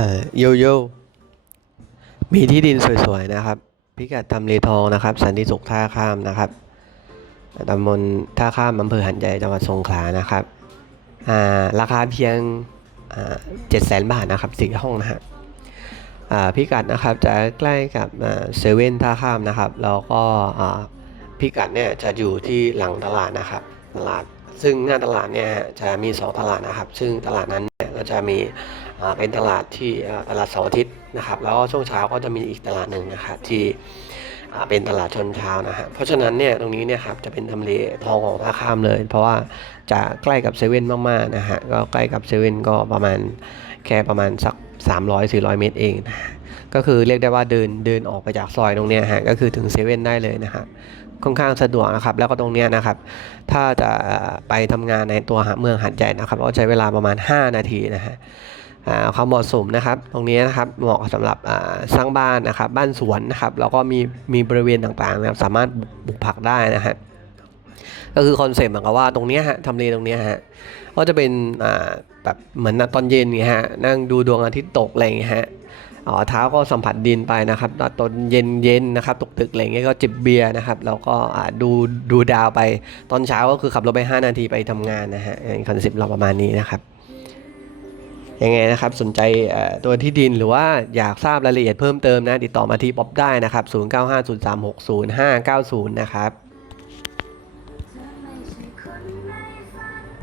อ่าโยโย่มีที่ดินสวยๆนะครับ พิกัดทำเลทองนะครับ สันติสุขท่าข้ามนะครับตำบลท่าข้ามอำเภอหันใหญ่จังหวัดสงขลานะครับอ่าราคาเพียงเจ็ดแสนบาทนะครับสี่ห้องนะฮะอ่าพิกัดนะครับจะใกล้กับเซเว่นท่าข้ามนะครับแล้วก็อ่าพิกัดเนี่ยจะอยู่ที่หลังตลาดนะครับ ตลาดซึ่งหน้าตลาดเนี่ยจะมีสองตลาดนะครับ ซึ่งตลาดนั้นเนี่ย ก็จะมีเป็นตลาดที่ตลาดเสาร์อาทิตย์นะครับแล้วช่วงเช้าก็จะมีอีกตลาดหนึ่งนะครับที่เป็นตลาดชนเช้านะฮะเพราะฉะนั้นเนี่ยตรงนี้เนี่ยครับจะเป็นทำเลทองของท่าข้ามเลย เพราะว่าจะใกล้กับเซเว่นมากๆนะฮะก็ใกล้กับเซเว่นก็ประมาณ แค่ประมาณสัก 300-400 เมตรเองนะฮะก็คือเรียกได้ว่าเดินเดินออกไปจากซอยตรงเนี้ยฮะก็คือถึงเซเว่นได้เลยนะฮะค่อนข้างสะดวกนะครับ แล้วก็ตรงเนี้ยนะครับ ถ้าจะไปทำงานในตัวเมืองหัดใหญ่นะครับก็ใช้เวลาประมาณ 5 นาทีนะฮะอ่าความเหมาะสมนะครับ ตรงนี้นะครับเหมาะสำหรับสร้างบ้านนะครับ บ้านสวนนะครับ แล้วก็มีมีบริเวณต่างๆนะครับสามารถปลูกผักได้นะฮะ ก็คือคอนเซปต์เหมือนกับว่าตรงเนี้ยฮะทำเลตรงเนี้ยฮะก็จะเป็นอ่าแบบเหมือนตอนเย็นเงี้ยฮะนั่งดูดวงอาทิตย์ตกอะไรงเงี้ยฮะอ๋อเท้าก็สัมผัสดินไปนะครับตอนเย็นเย็นนะครับตกตึกอะไรเงี้ยก็จิบเบียร์นะครับแล้วก็อ่าดูดูดาวไปตอนเช้าก็คือขับรถไป 5 นาทีไปทำงานนะฮะคอนเซปต์เราประมาณนี้นะครับยังไงนะครับสนใจตัวที่ดินหรือว่าอยากทราบรายละเอียดเพิ่มเติมนะ ติดต่อมาที่ป๊อปได้นะครับ 0950360590 นะครับ สิคุณไม่ฟัง